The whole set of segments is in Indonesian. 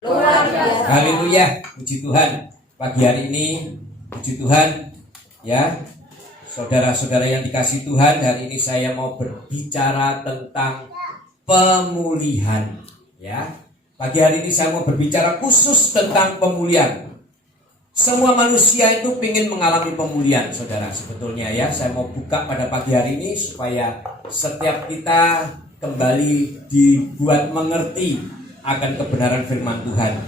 Luar biasa. Haleluya, puji Tuhan. Pagi hari ini, puji Tuhan, ya, saudara-saudara yang dikasihi Tuhan, hari ini saya mau berbicara tentang pemulihan. Ya, pagi hari ini saya mau berbicara khusus tentang pemulihan. Semua manusia itu ingin mengalami pemulihan, saudara. Sebetulnya ya, saya mau buka pada pagi hari ini supaya setiap kita kembali dibuat mengerti akan kebenaran firman Tuhan.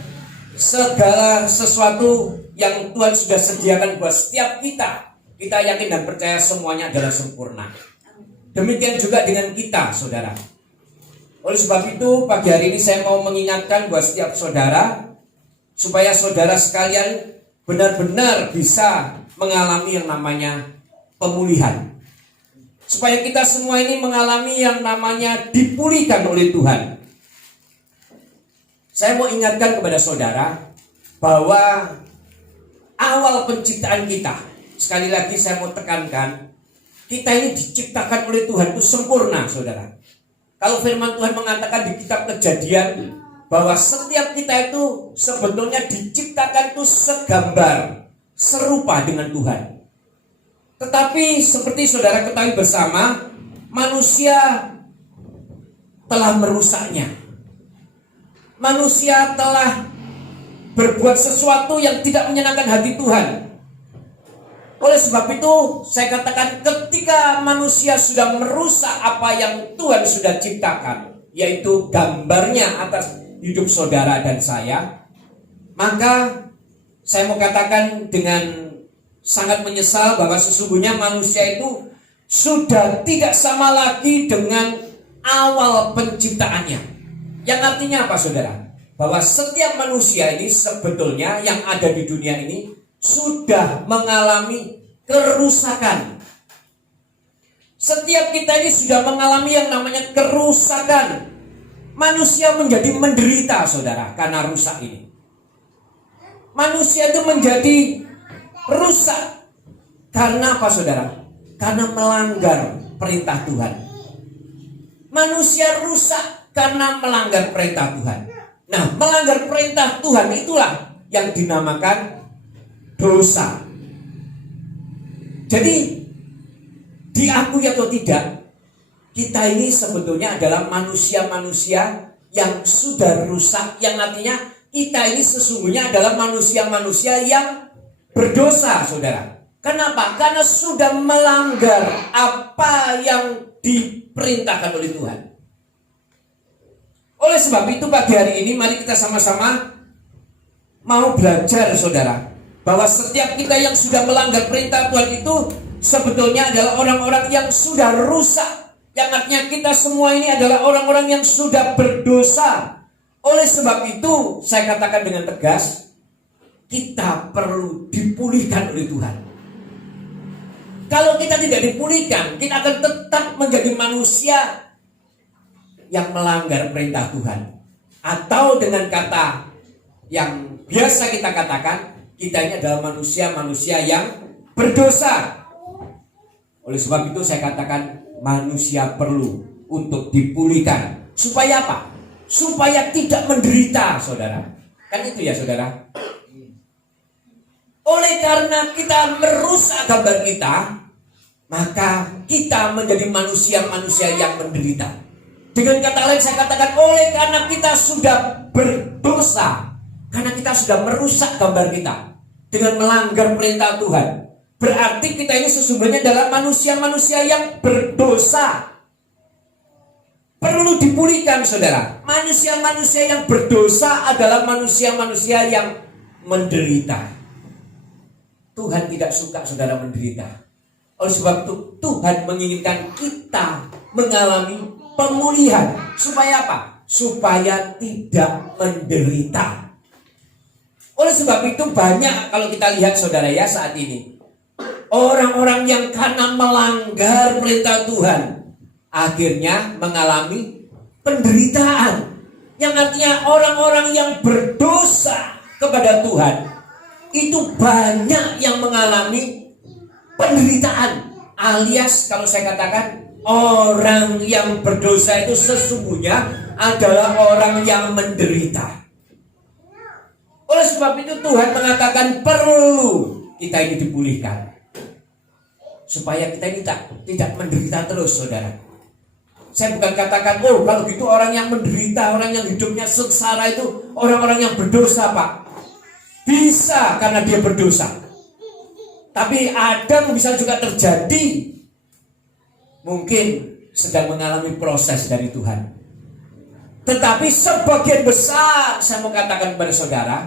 Segala sesuatu yang Tuhan sudah sediakan buat setiap kita, kita yakin dan percaya semuanya adalah sempurna. Demikian juga dengan kita, saudara. Oleh sebab itu, pagi hari ini saya mau mengingatkan buat setiap saudara, supaya saudara sekalian benar-benar bisa mengalami yang namanya pemulihan. Supaya kita semua ini mengalami yang namanya dipulihkan oleh Tuhan. Saya mau ingatkan kepada saudara bahwa awal penciptaan kita, sekali lagi saya mau tekankan, kita ini diciptakan oleh Tuhan itu sempurna, saudara. Kalau firman Tuhan mengatakan di kitab Kejadian bahwa setiap kita itu sebetulnya diciptakan itu segambar, serupa dengan Tuhan. Tetapi seperti saudara ketahui bersama, manusia telah merusaknya. Manusia telah berbuat sesuatu yang tidak menyenangkan hati Tuhan. Oleh sebab itu, saya katakan ketika manusia sudah merusak apa yang Tuhan sudah ciptakan, yaitu gambarnya atas hidup saudara dan saya, maka saya mau katakan dengan sangat menyesal bahwa sesungguhnya manusia itu sudah tidak sama lagi dengan awal penciptaannya. Yang artinya apa, saudara? Bahwa setiap manusia ini sebetulnya yang ada di dunia ini sudah mengalami kerusakan. Setiap kita ini sudah mengalami yang namanya kerusakan. Manusia menjadi menderita, saudara, karena rusak ini. Manusia itu menjadi rusak karena apa, saudara? Karena melanggar perintah Tuhan. Manusia rusak karena melanggar perintah Tuhan. Nah, melanggar perintah Tuhan itulah yang dinamakan dosa. Jadi, diakui atau tidak, kita ini sebetulnya adalah manusia-manusia yang sudah rusak. Yang artinya kita ini sesungguhnya adalah manusia-manusia yang berdosa, saudara. Kenapa? Karena sudah melanggar apa yang diperintahkan oleh Tuhan. Oleh sebab itu pagi hari ini mari kita sama-sama mau belajar, saudara, bahwa setiap kita yang sudah melanggar perintah Tuhan itu sebetulnya adalah orang-orang yang sudah rusak. Yang artinya kita semua ini adalah orang-orang yang sudah berdosa. Oleh sebab itu saya katakan dengan tegas, kita perlu dipulihkan oleh Tuhan. Kalau kita tidak dipulihkan, kita akan tetap menjadi manusia yang melanggar perintah Tuhan. Atau dengan kata yang biasa kita katakan, kita ini adalah manusia-manusia yang berdosa. Oleh sebab itu saya katakan manusia perlu untuk dipulihkan. Supaya apa? Supaya tidak menderita, saudara. Kan itu ya, saudara. Oleh karena kita merusak gambar kita, maka kita menjadi manusia-manusia yang menderita. Dengan kata lain saya katakan, oleh karena kita sudah berdosa, karena kita sudah merusak gambar kita dengan melanggar perintah Tuhan, berarti kita ini sesungguhnya adalah manusia-manusia yang berdosa. Perlu dipulihkan, saudara. Manusia-manusia yang berdosa adalah manusia-manusia yang menderita. Tuhan tidak suka saudara menderita. Oleh sebab itu Tuhan menginginkan kita mengalami pemulihan. Supaya apa? Supaya tidak menderita. Oleh sebab itu banyak kalau kita lihat, saudara ya, saat ini orang-orang yang karena melanggar perintah Tuhan akhirnya mengalami penderitaan. Yang artinya orang-orang yang berdosa kepada Tuhan itu banyak yang mengalami penderitaan. Alias kalau saya katakan, orang yang berdosa itu sesungguhnya adalah orang yang menderita. Oleh sebab itu Tuhan mengatakan perlu kita ini dipulihkan, supaya kita ini tidak menderita terus, saudara. Saya bukan katakan, oh kalau gitu orang yang menderita, orang yang hidupnya sengsara itu orang-orang yang berdosa, Pak. Bisa karena dia berdosa. Tapi ada bisa juga terjadi, mungkin sedang mengalami proses dari Tuhan. Tetapi sebagian besar, saya mau katakan kepada saudara,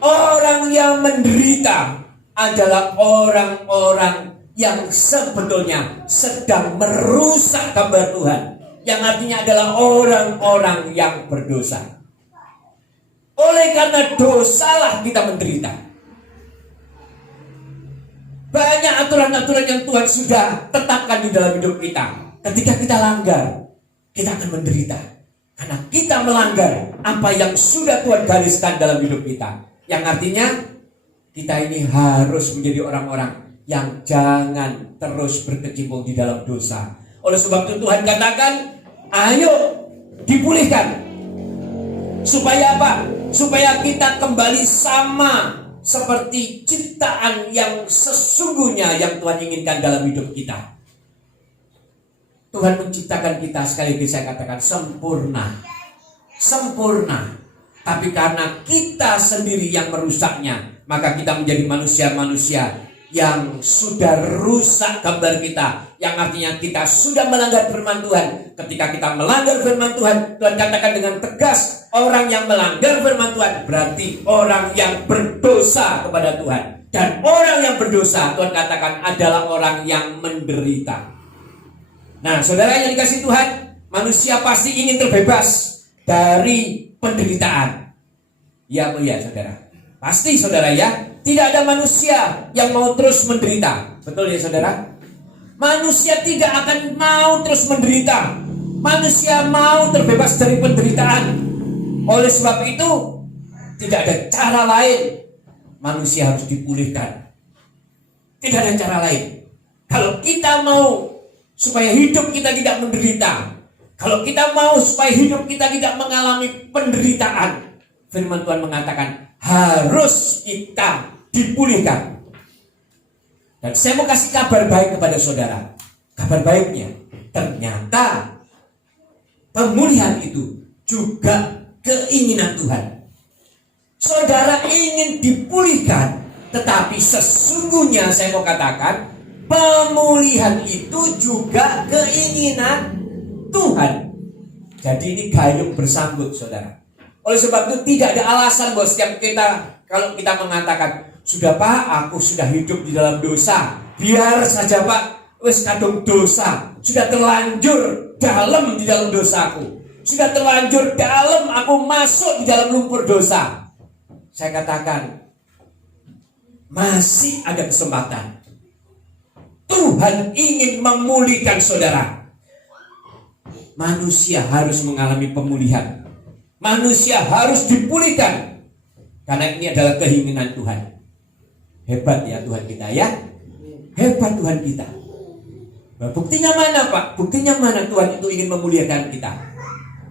orang yang menderita adalah orang-orang yang sebetulnya sedang merusak gambar Tuhan, yang artinya adalah orang-orang yang berdosa. Oleh karena dosalah kita menderita. Banyak aturan-aturan yang Tuhan sudah tetapkan di dalam hidup kita. Ketika kita langgar, kita akan menderita, karena kita melanggar apa yang sudah Tuhan gariskan dalam hidup kita. Yang artinya kita ini harus menjadi orang-orang yang jangan terus berkecimpung di dalam dosa. Oleh sebab itu Tuhan katakan, ayo dipulihkan. Supaya apa? Supaya kita kembali sama seperti ciptaan yang sesungguhnya yang Tuhan inginkan dalam hidup kita. Tuhan menciptakan kita, sekali lagi saya katakan, sempurna. Sempurna. Tapi karena kita sendiri yang merusaknya, maka kita menjadi manusia-manusia yang sudah rusak gambar kita, yang artinya kita sudah melanggar firman Tuhan. Ketika kita melanggar firman Tuhan, Tuhan katakan dengan tegas, orang yang melanggar firman Tuhan berarti orang yang berdosa kepada Tuhan. Dan orang yang berdosa, Tuhan katakan, adalah orang yang menderita. Nah, saudara yang dikasih Tuhan, manusia pasti ingin terbebas dari penderitaan. Ya, ya saudara. Pasti saudara ya. Tidak ada manusia yang mau terus menderita. Betul ya saudara? Manusia tidak akan mau terus menderita. Manusia mau terbebas dari penderitaan. Oleh sebab itu, tidak ada cara lain. Manusia harus dipulihkan. Tidak ada cara lain. Kalau kita mau supaya hidup kita tidak menderita, kalau kita mau supaya hidup kita tidak mengalami penderitaan, firman Tuhan mengatakan harus kita dipulihkan. Dan saya mau kasih kabar baik kepada saudara. Kabar baiknya, ternyata pemulihan itu juga keinginan Tuhan. Saudara ingin dipulihkan, tetapi sesungguhnya saya mau katakan, pemulihan itu juga keinginan Tuhan. Jadi ini gayung bersambut, saudara. Oleh sebab itu tidak ada alasan buat setiap kita, kalau kita mengatakan, sudah Pak, aku sudah hidup di dalam dosa, biar saja Pak, wis kadung dosa, sudah terlanjur dalam di dalam dosaku, sudah terlanjur dalam aku masuk di dalam lumpur dosa. Saya katakan, masih ada kesempatan. Tuhan ingin memulihkan saudara. Manusia harus mengalami pemulihan. Manusia harus dipulihkan. Karena ini adalah keinginan Tuhan. Hebat ya Tuhan kita ya. Hebat Tuhan kita. Nah, buktinya mana Pak? Buktinya mana Tuhan itu ingin memuliakan kita?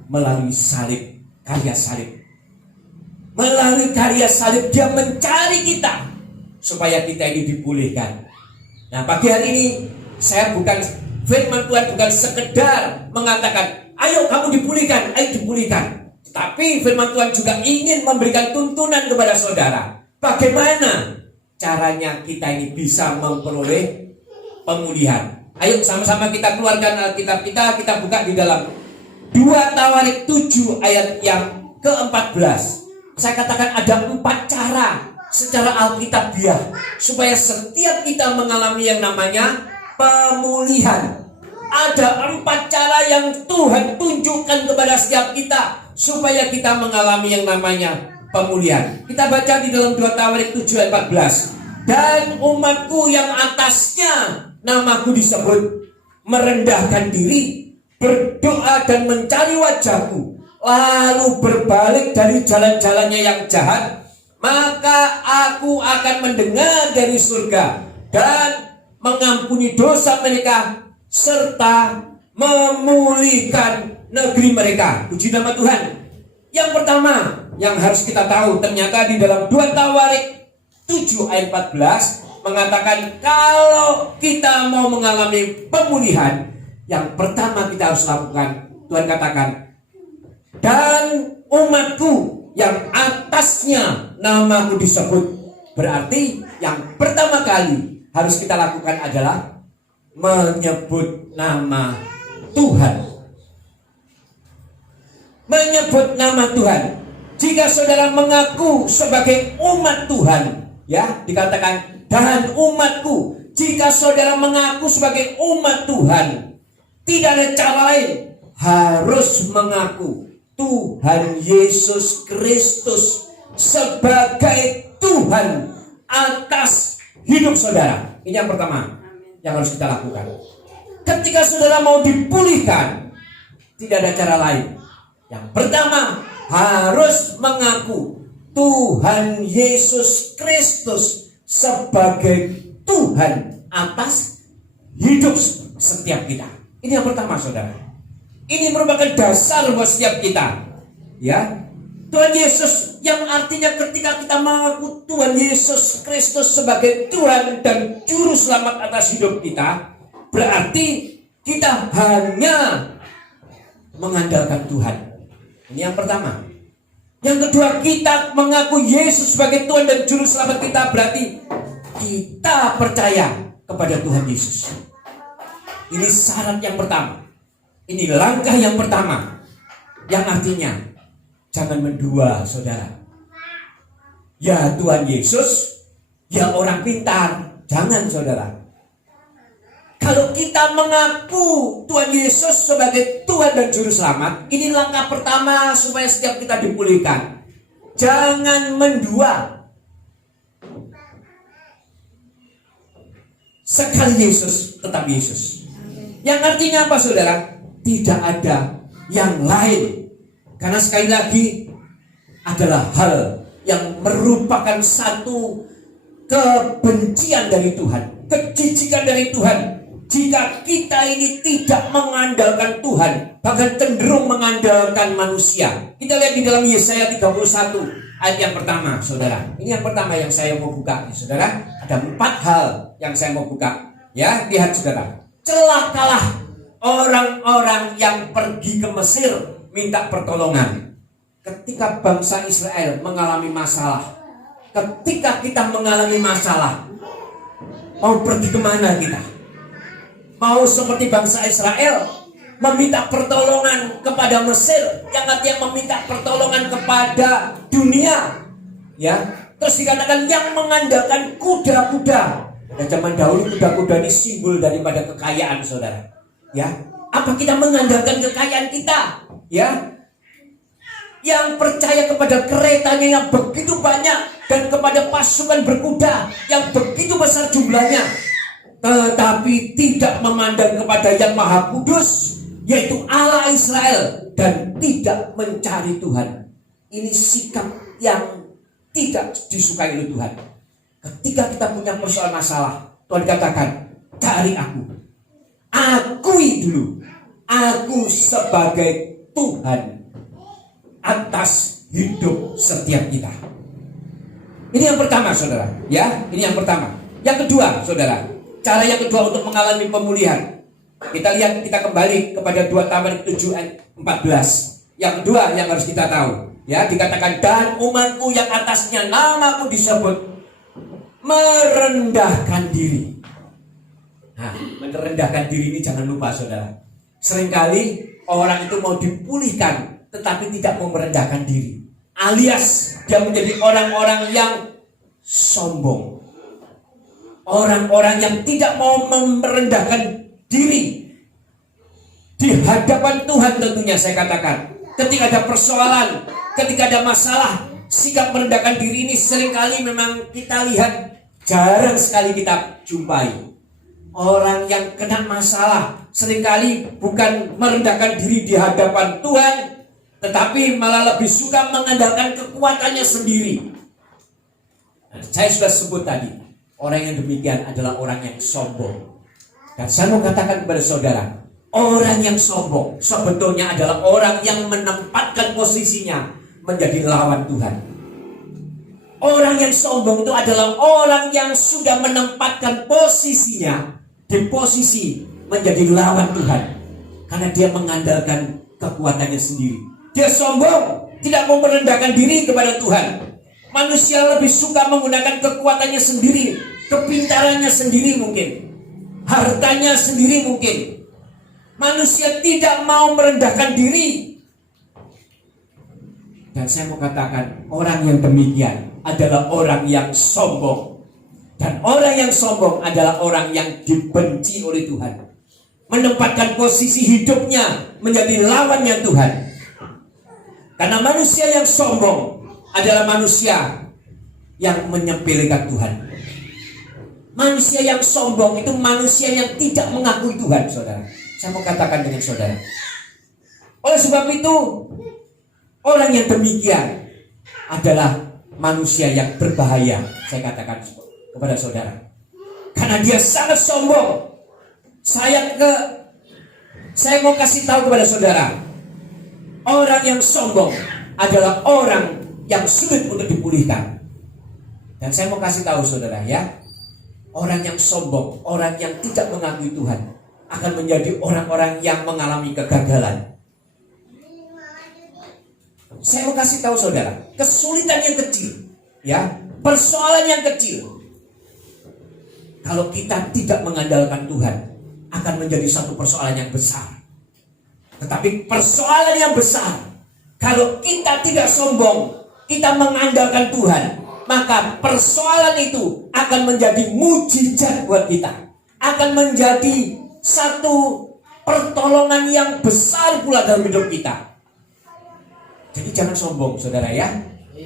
Melalui salib, karya salib. Melalui karya salib dia mencari kita supaya kita ini dipulihkan. Nah, pagi hari ini saya bukan, firman Tuhan bukan sekedar mengatakan ayo kamu dipulihkan, ayo dipulihkan. Tapi firman Tuhan juga ingin memberikan tuntunan kepada saudara. Bagaimana caranya kita ini bisa memperoleh pemulihan? Ayo sama-sama kita keluarkan Alkitab kita buka di dalam 2 Tawarik 7 ayat yang ke-14. Saya katakan ada 4 cara secara Alkitabiah supaya setiap kita mengalami yang namanya pemulihan. Ada 4 cara yang Tuhan tunjukkan kepada setiap kita supaya kita mengalami yang namanya pemulihan. Kita baca di dalam 2 Tawarik 7 ayat 14. Dan umatku yang atasnya namaku disebut merendahkan diri, berdoa dan mencari wajahku, lalu berbalik dari jalan-jalannya yang jahat, maka aku akan mendengar dari surga dan mengampuni dosa mereka serta memulihkan negeri mereka. Puji nama Tuhan. Yang pertama, yang harus kita tahu, ternyata di dalam 2 Tawarik 7 ayat 14 mengatakan kalau kita mau mengalami pemulihan, yang pertama kita harus lakukan, Tuhan katakan, dan umatku yang atasnya namaku disebut. Berarti yang pertama kali harus kita lakukan adalah menyebut nama Tuhan. Menyebut nama Tuhan. Jika saudara mengaku sebagai umat Tuhan, ya, dikatakan dan umatku. Jika saudara mengaku sebagai umat Tuhan, tidak ada cara lain, harus mengaku Tuhan Yesus Kristus sebagai Tuhan atas hidup saudara. Ini yang pertama yang harus kita lakukan. Ketika saudara mau dipulihkan, tidak ada cara lain. Yang pertama, harus mengaku Tuhan Yesus Kristus sebagai Tuhan atas hidup setiap kita. Ini yang pertama, saudara. Ini merupakan dasar buat setiap kita. Ya, Tuhan Yesus, yang artinya ketika kita mengaku Tuhan Yesus Kristus sebagai Tuhan dan Juru Selamat atas hidup kita, berarti kita hanya mengandalkan Tuhan. Ini yang pertama. Yang kedua, kita mengaku Yesus sebagai Tuhan dan Juru Selamat kita, berarti kita percaya kepada Tuhan Yesus. Ini syarat yang pertama. Ini langkah yang pertama. Yang artinya, jangan mendua, saudara. Ya Tuhan Yesus, ya orang pintar. Jangan, saudara. Kalau kita mengaku Tuhan Yesus sebagai Tuhan dan Juru Selamat, ini langkah pertama supaya setiap kita dipulihkan. Jangan mendua. Sekali Yesus, tetap Yesus. Yang artinya apa, saudara? Tidak ada yang lain. Karena sekali lagi adalah hal yang merupakan satu kebencian dari Tuhan, kejijikan dari Tuhan. Jika kita ini tidak mengandalkan Tuhan, bahkan cenderung mengandalkan manusia. Kita lihat di dalam Yesaya 31 ayat yang pertama, saudara. Ini yang pertama yang saya mau buka, saudara. Ada 4 hal yang saya mau buka. Ya, lihat saudara. Celakalah orang-orang yang pergi ke Mesir minta pertolongan. Ketika bangsa Israel mengalami masalah, ketika kita mengalami masalah, mau pergi kemana kita? Mau seperti bangsa Israel meminta pertolongan kepada Mesir, yang artinya meminta pertolongan kepada dunia, ya. Terus dikatakan yang mengandalkan kuda-kuda. Dan zaman dahulu kuda-kuda ini simbol daripada kekayaan, saudara. Ya, apa kita mengandalkan kekayaan kita? Ya, yang percaya kepada keretanya yang begitu banyak dan kepada pasukan berkuda yang begitu besar jumlahnya, tetapi tidak memandang kepada yang Maha Kudus, yaitu Allah Israel, dan tidak mencari Tuhan. Ini sikap yang tidak disukai oleh Tuhan. Ketika kita punya persoalan masalah, Tuhan katakan, cari aku, akui dulu, aku sebagai Tuhan atas hidup setiap kita. Ini yang pertama, saudara. Ya, ini yang pertama. Yang kedua, saudara, cara yang kedua untuk mengalami pemulihan. Kita lihat, kita kembali kepada 2 Tawarik 7 ayat 14. Yang kedua yang harus kita tahu, ya, dikatakan dan umatku yang atasnya namaku disebut merendahkan diri. Nah, merendahkan diri ini jangan lupa, saudara. Seringkali orang itu mau dipulihkan tetapi tidak mau merendahkan diri, alias dia menjadi orang-orang yang sombong, orang-orang yang tidak mau merendahkan diri di hadapan Tuhan. Tentunya saya katakan, ketika ada persoalan, ketika ada masalah, sikap merendahkan diri ini seringkali memang kita lihat, jarang sekali kita jumpai. Orang yang kena masalah seringkali bukan merendahkan diri di hadapan Tuhan, tetapi malah lebih suka mengandalkan kekuatannya sendiri. Nah, saya sudah sebut tadi, orang yang demikian adalah orang yang sombong. Dan saya mau katakan kepada saudara, orang yang sombong sebetulnya adalah orang yang menempatkan posisinya menjadi lawan Tuhan. Orang yang sombong itu adalah orang yang sudah menempatkan posisinya di posisi menjadi lawan Tuhan. Karena dia mengandalkan kekuatannya sendiri. Dia sombong, tidak mau merendahkan diri kepada Tuhan. Manusia lebih suka menggunakan kekuatannya sendiri, kepintarannya sendiri mungkin, hartanya sendiri mungkin. Manusia tidak mau merendahkan diri. Dan saya mau katakan, orang yang demikian adalah orang yang sombong. Dan orang yang sombong adalah orang yang dibenci oleh Tuhan. Menempatkan posisi hidupnya menjadi lawannya Tuhan. Karena manusia yang sombong adalah manusia yang menyepelekan Tuhan. Manusia yang sombong itu manusia yang tidak mengakui Tuhan, saudara. Saya mau katakan dengan saudara. Oleh sebab itu, orang yang demikian adalah manusia yang berbahaya. Saya katakan kepada saudara. Karena dia sangat sombong. Saya mau kasih tahu kepada saudara. Orang yang sombong adalah orang yang sulit untuk dipulihkan. Dan saya mau kasih tahu saudara ya. Orang yang sombong, orang yang tidak mengakui Tuhan akan menjadi orang-orang yang mengalami kegagalan. Saya mau kasih tahu saudara, kesulitan yang kecil, ya, persoalan yang kecil, kalau kita tidak mengandalkan Tuhan, akan menjadi satu persoalan yang besar. Tetapi persoalan yang besar, kalau kita tidak sombong, kita mengandalkan Tuhan, maka persoalan itu akan menjadi mujizat buat kita, akan menjadi satu pertolongan yang besar pula dalam hidup kita. Jadi jangan sombong saudara ya.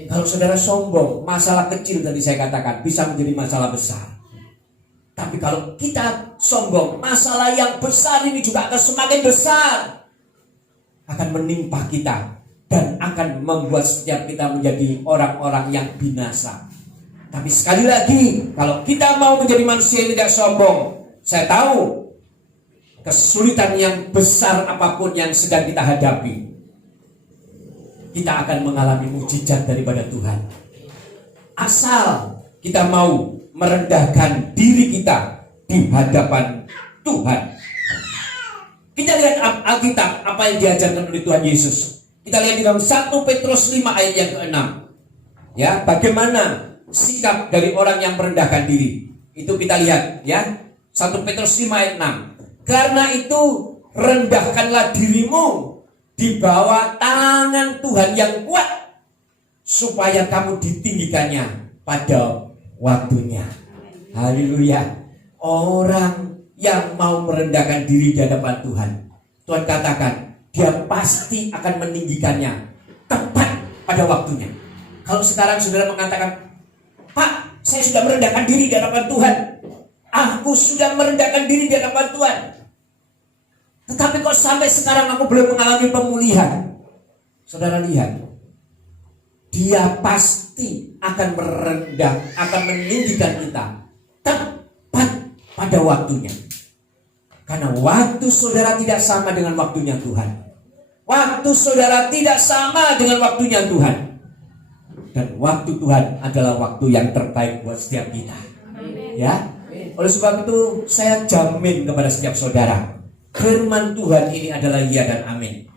Kalau saudara sombong, masalah kecil tadi saya katakan bisa menjadi masalah besar. Tapi kalau kita sombong, masalah yang besar ini juga akan semakin besar, akan menimpa kita dan akan membuat setiap kita menjadi orang-orang yang binasa. Tapi sekali lagi, kalau kita mau menjadi manusia yang tidak sombong, saya tahu kesulitan yang besar apapun yang sedang kita hadapi, kita akan mengalami mujizat daripada Tuhan. Asal kita mau merendahkan diri kita di hadapan Tuhan. Kita lihat Alkitab apa yang diajarkan oleh Tuhan Yesus. Kita lihat di dalam 1 Petrus 5 ayat yang ke-6. Ya, bagaimana sikap dari orang yang merendahkan diri. Itu kita lihat ya. 1 Petrus 5 ayat 6. Karena itu rendahkanlah dirimu di bawah tangan Tuhan yang kuat, supaya kamu ditinggikannya pada waktunya. Haleluya. Orang yang mau merendahkan diri di hadapan Tuhan, Tuhan katakan dia pasti akan meninggikannya tepat pada waktunya. Kalau sekarang saudara mengatakan, Pak, saya sudah merendahkan diri di hadapan Tuhan, aku sudah merendahkan diri di hadapan Tuhan, tetapi kok sampai sekarang aku belum mengalami pemulihan. Saudara lihat, dia pasti akan akan meninggikan kita tepat pada waktunya. Karena waktu saudara tidak sama dengan waktunya Tuhan. Waktu saudara tidak sama dengan waktunya Tuhan. Dan waktu Tuhan adalah waktu yang terbaik buat setiap kita. Ya. Oleh sebab itu saya jamin kepada setiap saudara, firman Tuhan ini adalah iya dan amin.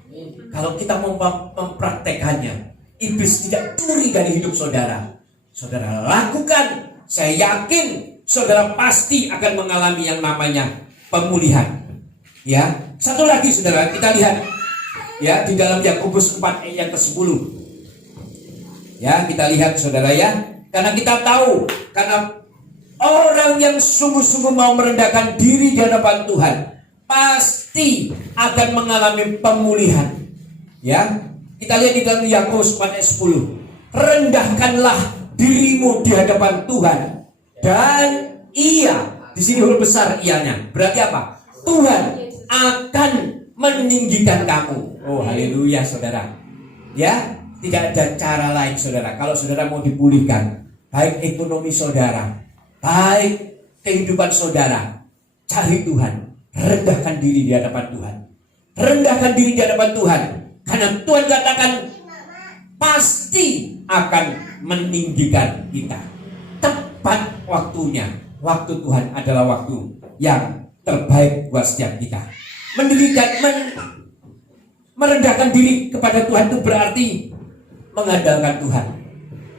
Kalau kita mau mempraktekannya, iblis tidak curi dari hidup saudara. Saudara lakukan, saya yakin saudara pasti akan mengalami yang namanya pemulihan. Ya, satu lagi saudara, kita lihat ya di dalam Yakobus 4 ayat yang ke-10. Ya, kita lihat saudara ya. Karena kita tahu, karena orang yang sungguh-sungguh mau merendahkan diri di hadapan Tuhan pasti akan mengalami pemulihan. Ya, kita lihat di dalam Yakobus 4 ayat 10. Rendahkanlah dirimu di hadapan Tuhan, dan Ia, di sini huruf besar ianya, berarti apa? Tuhan akan meninggikan kamu. Oh, haleluya saudara. Ya, tidak ada cara lain saudara. Kalau saudara mau dipulihkan, baik ekonomi saudara, baik kehidupan saudara, cari Tuhan. Rendahkan diri di hadapan Tuhan. Rendahkan diri di hadapan Tuhan. Karena Tuhan katakan, pasti akan meninggikan kita. Tepat waktunya. Waktu Tuhan adalah waktu yang terbaik buat setiap kita. Merendahkan diri kepada Tuhan itu berarti mengandalkan Tuhan.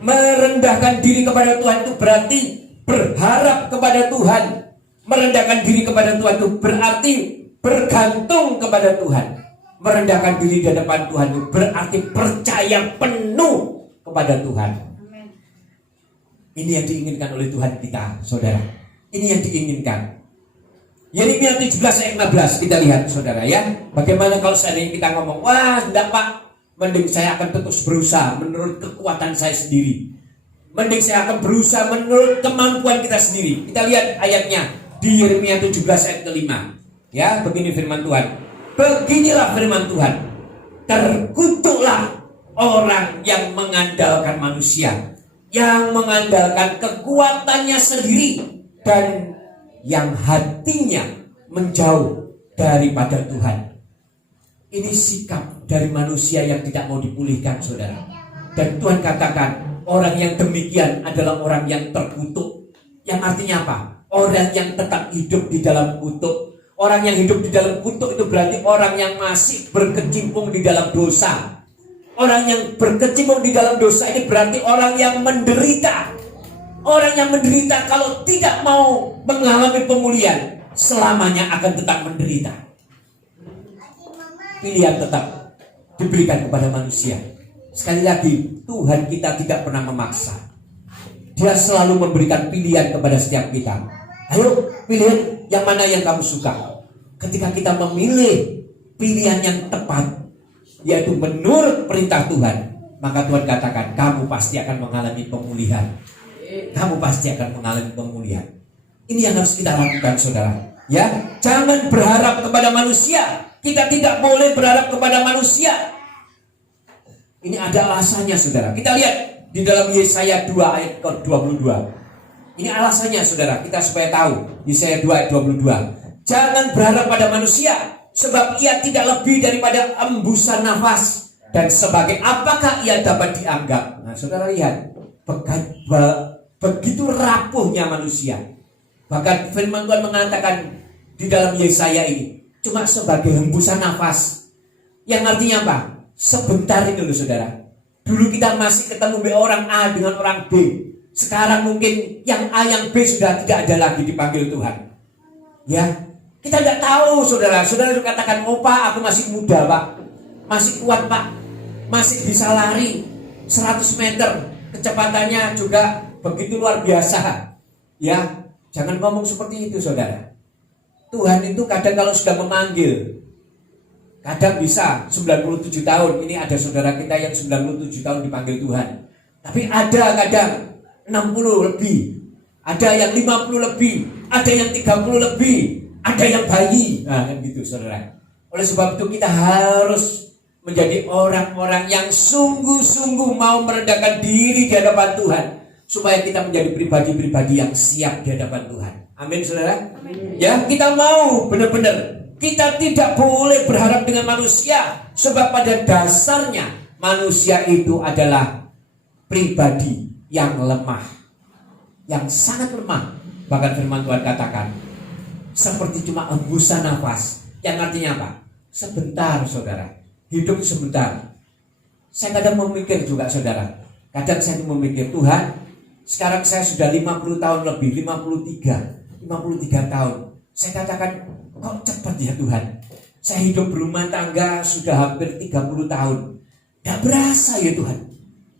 Merendahkan diri kepada Tuhan itu berarti berharap kepada Tuhan. Merendahkan diri kepada Tuhan itu berarti bergantung kepada Tuhan. Merendahkan diri di hadapan Tuhan itu berarti percaya penuh kepada Tuhan. Ini yang diinginkan oleh Tuhan kita, saudara. Ini yang diinginkan. Yeremia 17 ayat 15 kita lihat, saudara ya. Bagaimana kalau seandainya kita ngomong, wah enggak Pak, mending saya akan terus berusaha menurut kekuatan saya sendiri. Mending saya akan berusaha menurut kemampuan kita sendiri. Kita lihat ayatnya di Yeremia 17 ayat ke-5. Ya, begini firman Tuhan. Beginilah firman Tuhan. Terkutuklah orang yang mengandalkan manusia, yang mengandalkan kekuatannya sendiri, dan yang hatinya menjauh daripada Tuhan. Ini sikap dari manusia yang tidak mau dipulihkan, saudara. Dan Tuhan katakan, orang yang demikian adalah orang yang terkutuk. Yang artinya apa? Orang yang tetap hidup di dalam kutuk. Orang yang hidup di dalam kutuk itu berarti orang yang masih berkecimpung di dalam dosa. Orang yang berkecimpung di dalam dosa ini berarti orang yang menderita. Orang yang menderita kalau tidak mau mengalami pemulihan, selamanya akan tetap menderita. Pilihan tetap diberikan kepada manusia. Sekali lagi, Tuhan kita tidak pernah memaksa. Dia selalu memberikan pilihan kepada setiap kita. Ayo, pilihan yang mana yang kamu suka. Ketika kita memilih pilihan yang tepat, yaitu menurut perintah Tuhan, maka Tuhan katakan, kamu pasti akan mengalami pemulihan. Kamu pasti akan mengalami pemulihan. Ini yang harus kita lakukan, saudara. Ya, jangan berharap kepada manusia. Kita tidak boleh berharap kepada manusia. Ini ada alasannya, saudara. Kita lihat di dalam Yesaya 2 ayat ke-22. Ini alasannya, saudara. Kita supaya tahu. Yesaya 2 ayat 22. Jangan berharap pada manusia, sebab ia tidak lebih daripada embusan nafas. Dan sebagai apakah ia dapat dianggap? Nah, saudara lihat. Begitu rapuhnya manusia. Bahkan firman Tuhan mengatakan di dalam Yesaya ini cuma sebagai hembusan nafas. Yang artinya apa? Sebentar ini loh, saudara. Dulu kita masih ketemu orang A dengan orang B. Sekarang mungkin yang A yang B sudah tidak ada lagi dipanggil Tuhan. Ya, kita tidak tahu, saudara. Saudara katakan, oh Pak, aku masih muda Pak, masih kuat Pak, masih bisa lari 100 meter. Kecepatannya juga begitu luar biasa. Ya, jangan ngomong seperti itu, saudara. Tuhan itu kadang kalau sudah memanggil, kadang bisa 97 tahun. Ini ada saudara kita yang 97 tahun dipanggil Tuhan. Tapi ada kadang 60 lebih, ada yang 50 lebih, ada yang 30 lebih, ada yang bayi. Nah, kan gitu, saudara. Oleh sebab itu kita harus menjadi orang-orang yang sungguh-sungguh mau merendahkan diri di hadapan Tuhan, supaya kita menjadi pribadi-pribadi yang siap di hadapan Tuhan. Amin, saudara. Amin. Ya, kita mau benar-benar. Kita tidak boleh berharap dengan manusia, sebab pada dasarnya manusia itu adalah pribadi yang lemah, yang sangat lemah. Bahkan firman Tuhan katakan seperti cuma hembusan nafas. Yang artinya apa? Sebentar, saudara. Hidup sebentar. Saya kadang memikir juga, saudara. Kadang saya memikir, Tuhan, sekarang saya sudah 50 tahun lebih, 53 tahun. Saya katakan, kok cepat ya Tuhan. Saya hidup berumah tangga sudah hampir 30 tahun. Gak berasa ya Tuhan.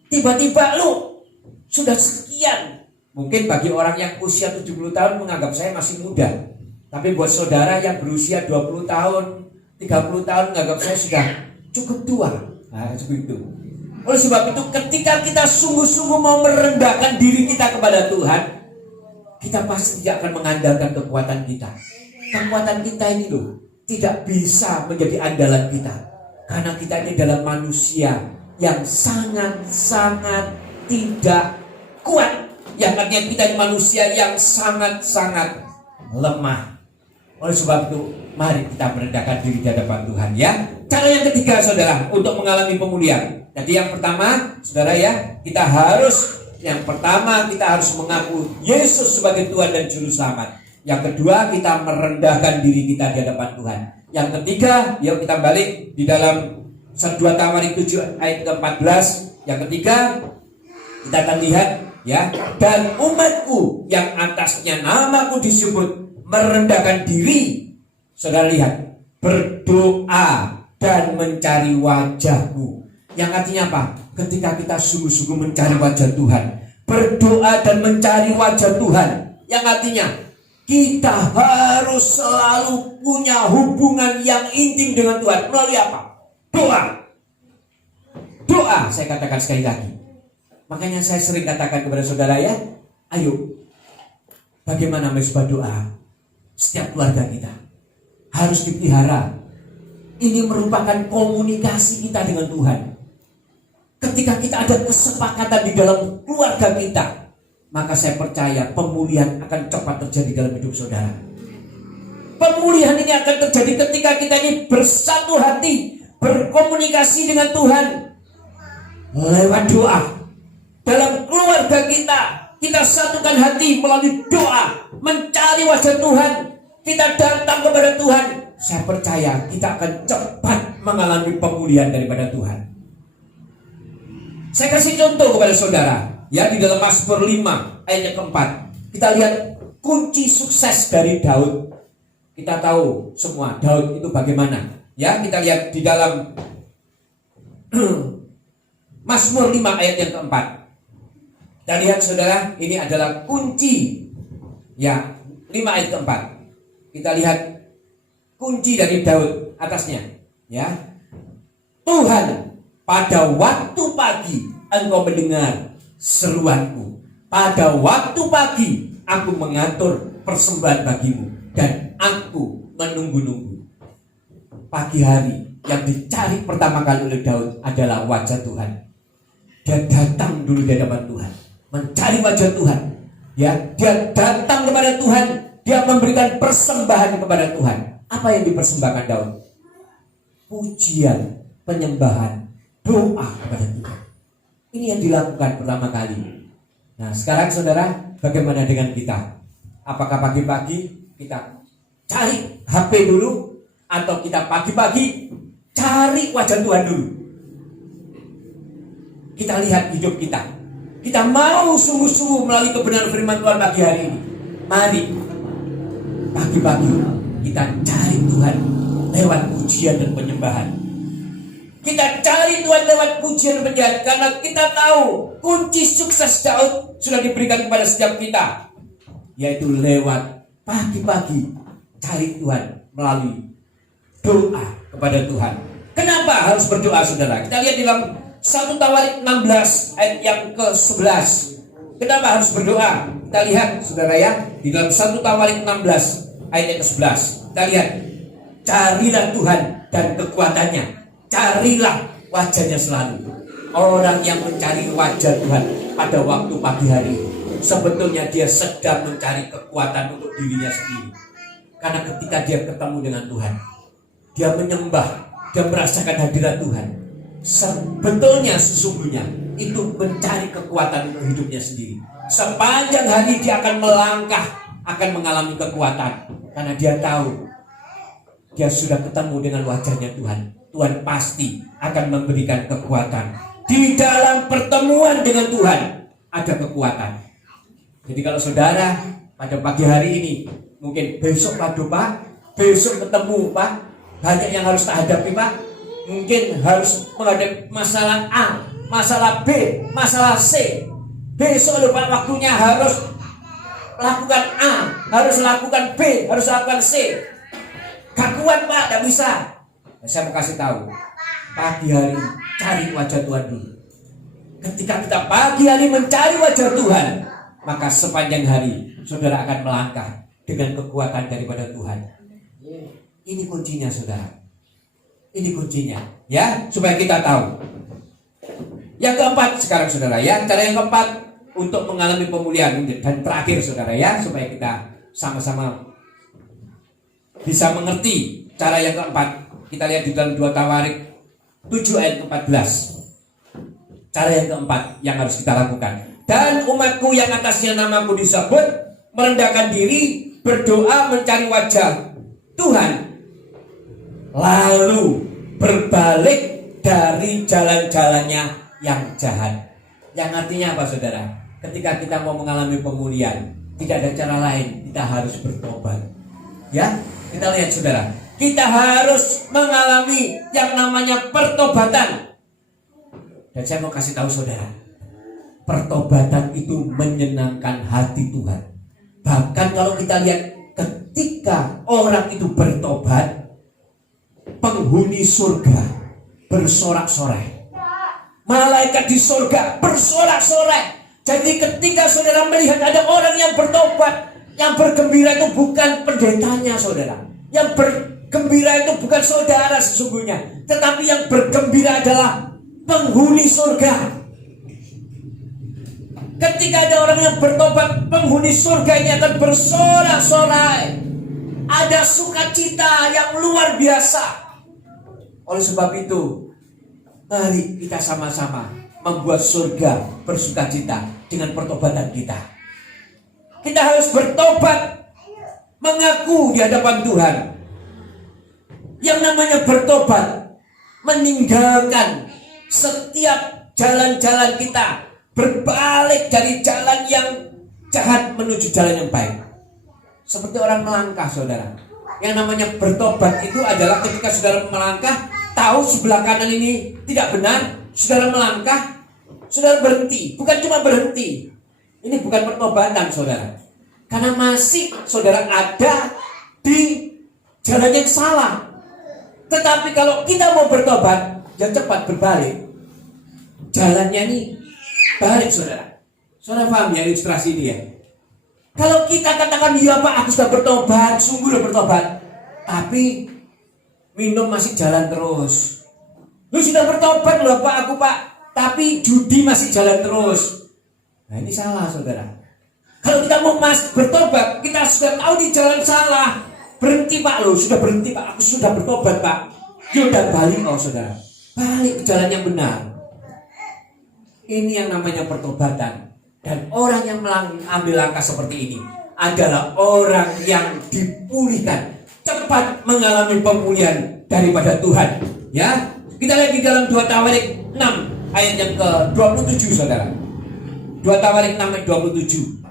Tiba-tiba lu sudah sekian. Mungkin bagi orang yang usia 70 tahun menganggap saya masih muda. Tapi buat saudara yang berusia 20 tahun, 30 tahun menganggap saya sudah cukup tua. Nah, seperti itu. Oleh sebab itu, ketika kita sungguh-sungguh mau merendahkan diri kita kepada Tuhan, kita pasti tidak akan mengandalkan kekuatan kita. Kekuatan kita ini loh, tidak bisa menjadi andalan kita. Karena kita ini adalah manusia yang sangat-sangat tidak kuat. Yang artinya kita ini manusia yang sangat-sangat lemah. Oleh sebab itu, mari kita merendahkan diri di hadapan Tuhan ya. Cara yang ketiga, saudara, untuk mengalami pemulihan. Jadi yang pertama, saudara ya, yang pertama kita harus mengaku Yesus sebagai Tuhan dan Juru Selamat. Yang kedua, kita merendahkan diri kita di hadapan Tuhan. Yang ketiga, yuk kita balik di dalam 2 Tawarik 7 ayat ke-14. Yang ketiga, kita akan lihat ya, dan umatku yang atasnya namaku disebut merendahkan diri. Saudara lihat, berdoa dan mencari wajahku. Yang artinya apa? Ketika kita sungguh-sungguh mencari wajah Tuhan, berdoa dan mencari wajah Tuhan, yang artinya kita harus selalu punya hubungan yang intim dengan Tuhan. Melalui apa? Doa. Doa, saya katakan sekali lagi. Makanya saya sering katakan kepada saudara ya, ayo, bagaimana mesbah doa? Setiap keluarga kita harus dipelihara. Ini merupakan komunikasi kita dengan Tuhan. Ketika kita ada kesepakatan di dalam keluarga kita, maka saya percaya pemulihan akan cepat terjadi dalam hidup saudara. Pemulihan ini akan terjadi ketika kita ini bersatu hati, berkomunikasi dengan Tuhan lewat doa. Dalam keluarga kita satukan hati melalui doa, mencari wajah Tuhan. Kita datang kepada Tuhan. Saya percaya kita akan cepat mengalami pemulihan daripada Tuhan. Saya kasih contoh kepada saudara. Ya, di dalam Mazmur 5 ayat yang keempat, kita lihat kunci sukses dari Daud. Kita tahu semua Daud itu bagaimana. Ya, kita lihat di dalam Mazmur 5 ayat yang keempat. Kita lihat saudara, ini adalah kunci. Ya, 5 ayat keempat. Kita lihat kunci dari Daud atasnya. Ya, Tuhan, pada waktu pagi Engkau mendengar seruanku. Pada waktu pagi aku mengatur persembahan bagimu dan aku menunggu-nunggu. Pagi hari yang dicari pertama kali oleh Daud adalah wajah Tuhan. Dia datang dulu di hadapan Tuhan, mencari wajah Tuhan. Ya, dia datang kepada Tuhan, dia memberikan persembahan kepada Tuhan. Apa yang dipersembahkan Daud? Pujian, penyembahan, doa kepada Tuhan. Ini yang dilakukan pertama kali. Nah, sekarang saudara, bagaimana dengan kita? Apakah pagi-pagi kita cari HP dulu, atau kita pagi-pagi cari wajah Tuhan dulu? Kita lihat hidup kita. Kita mau sungguh-sungguh melalui kebenaran firman Tuhan pagi hari ini. Mari pagi-pagi kita cari Tuhan lewat pujian dan penyembahan. Kita cari Tuhan lewat pujian dan penyembahan, karena kita tahu kunci sukses Daud sudah diberikan kepada setiap kita, yaitu lewat pagi-pagi cari Tuhan melalui doa kepada Tuhan. Kenapa harus berdoa saudara? Kita lihat di dalam 1 Tawarik 16 ayat yang ke-11. Kenapa harus berdoa? Kita lihat saudara ya, di dalam 1 Tawarik 16 ayat yang ke-11. Kita lihat, carilah Tuhan dan kekuatannya, carilah wajahnya selalu. Orang yang mencari wajah Tuhan pada waktu pagi hari, sebetulnya dia sedang mencari kekuatan untuk dirinya sendiri. Karena ketika dia ketemu dengan Tuhan, dia menyembah, dia merasakan hadirat Tuhan, sebetulnya sesungguhnya itu mencari kekuatan untuk hidupnya sendiri. Sepanjang hari dia akan melangkah, akan mengalami kekuatan, karena dia tahu dia sudah ketemu dengan wajahnya Tuhan. Tuhan pasti akan memberikan kekuatan. Di dalam pertemuan dengan Tuhan ada kekuatan. Jadi kalau saudara pada pagi hari ini, mungkin besok waduh Pak, besok ketemu Pak, banyak yang harus tak hadapi Pak. Mungkin harus menghadapi masalah A, masalah B, masalah C. Besok lupa waktunya harus lakukan A, harus lakukan B, harus lakukan C. Gak kuat Pak, gak bisa. Nah, saya mau kasih tahu, pagi hari cari wajah Tuhan dulu. Ketika kita pagi hari mencari wajah Tuhan, maka sepanjang hari saudara akan melangkah dengan kekuatan daripada Tuhan. Ini kuncinya saudara. Ini kuncinya, ya, supaya kita tahu. Yang keempat sekarang saudara ya, cara yang keempat untuk mengalami pemulihan, dan terakhir saudara ya, supaya kita sama-sama bisa mengerti cara yang keempat. Kita lihat di dalam 2 Tawarik 7 ayat 14. Cara yang keempat yang harus kita lakukan. Dan umatku yang atasnya namaku disebut merendahkan diri, berdoa, mencari wajah Tuhan, lalu berbalik dari jalan-jalannya yang jahat. Yang artinya apa, saudara? Ketika kita mau mengalami pemulihan, tidak ada cara lain, kita harus bertobat. Ya, kita lihat saudara, kita harus mengalami yang namanya pertobatan. Dan saya mau kasih tahu saudara, pertobatan itu menyenangkan hati Tuhan. Bahkan kalau kita lihat ketika orang itu bertobat, penghuni surga bersorak-sorai. Malaikat di surga bersorak-sorai. Jadi ketika saudara melihat ada orang yang bertobat, yang bergembira itu bukan pendetanya saudara. Yang bergembira itu bukan saudara sesungguhnya, tetapi yang bergembira adalah penghuni surga. Ketika ada orang yang bertobat, penghuni surga ini akan bersorak-sorai. Ada sukacita yang luar biasa. Oleh sebab itu, mari kita sama-sama membuat surga bersukacita dengan pertobatan kita. Kita harus bertobat, mengaku di hadapan Tuhan. Yang namanya bertobat, meninggalkan setiap jalan-jalan kita, berbalik dari jalan yang jahat menuju jalan yang baik. Seperti orang melangkah saudara. Yang namanya bertobat itu adalah ketika saudara melangkah, tahu sebelah kanan ini tidak benar, saudara melangkah, saudara berhenti. Bukan cuma berhenti, ini bukan pertobatan saudara, karena masih saudara ada di jalan yang salah. Tetapi kalau kita mau bertobat, yang cepat berbalik. Jalannya ini balik saudara. Saudara paham ya ilustrasi ini ya? Kalau kita katakan, ya Pak, aku sudah bertobat, sungguh sudah bertobat, tapi minum masih jalan terus. Lu sudah bertobat loh Pak, aku Pak, tapi judi masih jalan terus. Nah ini salah saudara. Kalau kita mau bertobat, kita sudah tahu di jalan salah, berhenti Pak, lo sudah berhenti Pak, aku sudah bertobat Pak. Yaudah balik oh saudara, balik ke jalan yang benar. Ini yang namanya pertobatan. Dan orang yang mengambil langkah seperti ini adalah orang yang dipulihkan, cepat mengalami pemulihan daripada Tuhan. Ya, kita lihat di dalam 2 Tawarik 6 ayat yang ke-27 saudara. 2 Tawarik 6 ayat 27.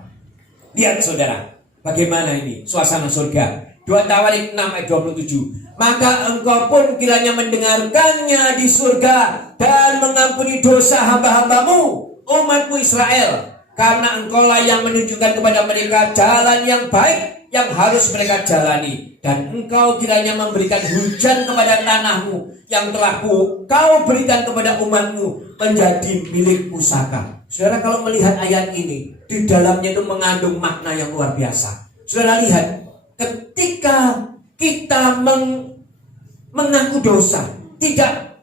Lihat saudara, bagaimana ini suasana surga. 2 Tawarik 6 ayat 27. Maka engkau pun kiranya mendengarkannya di surga dan mengampuni dosa hamba-hambamu, umatmu Israel. Karena engkaulah yang menunjukkan kepada mereka jalan yang baik yang harus mereka jalani. Dan engkau kiranya memberikan hujan kepada tanahmu yang telah kau berikan kepada umatmu menjadi milik pusaka. Saudara, kalau melihat ayat ini, di dalamnya itu mengandung makna yang luar biasa. Saudara lihat, ketika kita mengaku dosa, tidak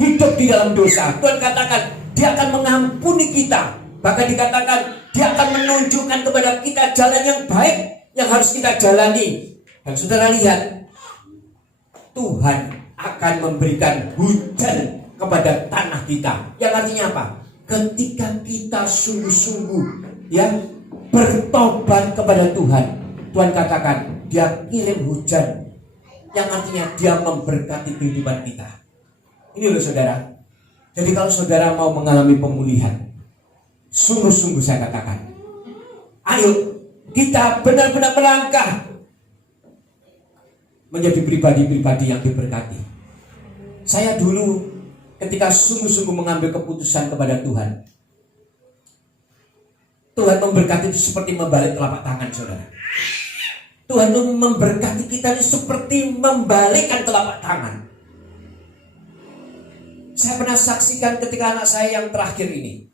hidup di dalam dosa, Tuhan katakan Dia akan mengampuni kita. Bahkan dikatakan Dia akan menunjukkan kepada kita jalan yang baik yang harus kita jalani. Dan saudara lihat, Tuhan akan memberikan hujan kepada tanah kita. Yang artinya apa? Ketika kita sungguh-sungguh ya bertobat kepada Tuhan, Tuhan katakan Dia kirim hujan, yang artinya Dia memberkati kehidupan kita. Ini loh saudara. Jadi kalau saudara mau mengalami pemulihan, sungguh-sungguh saya katakan, ayo kita benar-benar melangkah menjadi pribadi-pribadi yang diberkati. Saya dulu ketika sungguh-sungguh mengambil keputusan kepada Tuhan, Tuhan memberkati itu seperti membalik telapak tangan saudara. Tuhan memberkati kita ini seperti membalikkan telapak tangan. Saya pernah saksikan ketika anak saya yang terakhir ini,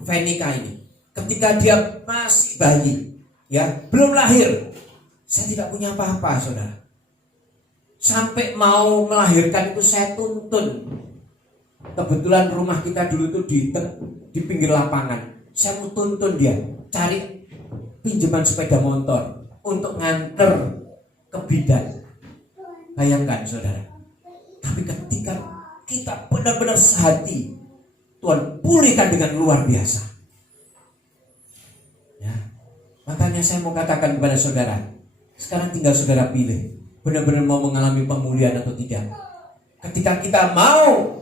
Venika ini, ketika dia masih bayi, ya belum lahir, saya tidak punya apa-apa saudara. Sampai mau melahirkan itu saya tuntun. Kebetulan rumah kita dulu itu di pinggir lapangan. Saya mau tuntun dia, cari pinjaman sepeda motor untuk nganter ke bidan. Bayangkan saudara. Tapi ketika kita benar-benar sehati Tuhan pulihkan dengan luar biasa. Ya. Makanya saya mau katakan kepada saudara, sekarang tinggal saudara pilih, benar-benar mau mengalami pemulihan atau tidak. Ketika kita mau,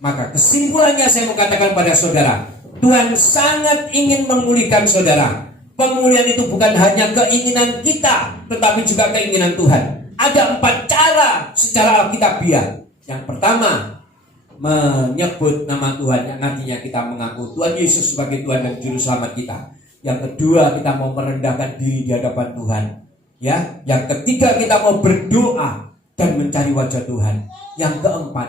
maka kesimpulannya saya mau katakan pada saudara, Tuhan sangat ingin memulihkan saudara. Pemulihan itu bukan hanya keinginan kita, tetapi juga keinginan Tuhan. Ada 4 cara secara Alkitabiah. Yang pertama, menyebut nama Tuhan, yang artinya kita mengaku Tuhan Yesus sebagai Tuhan dan Juru Selamat kita. Yang kedua, kita mau merendahkan diri di hadapan Tuhan. Ya, yang ketiga, kita mau berdoa dan mencari wajah Tuhan. Yang keempat,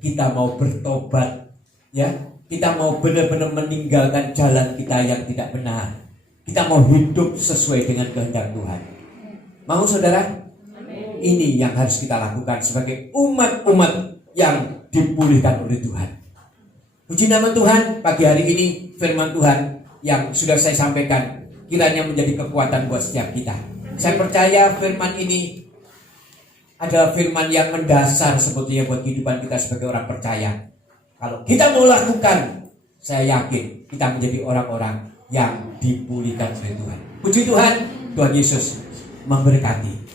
kita mau bertobat. Ya, kita mau benar-benar meninggalkan jalan kita yang tidak benar. Kita mau hidup sesuai dengan kehendak Tuhan. Mau saudara? Amin. Ini yang harus kita lakukan sebagai umat-umat yang dipulihkan oleh Tuhan. Puji nama Tuhan, pagi hari ini firman Tuhan yang sudah saya sampaikan kiranya menjadi kekuatan buat setiap kita. Saya percaya firman ini adalah firman yang mendasar sebetulnya buat kehidupan kita sebagai orang percaya. Kalau kita mau lakukan, saya yakin kita menjadi orang-orang yang dipulihkan oleh Tuhan. Puji Tuhan, Tuhan Yesus memberkati.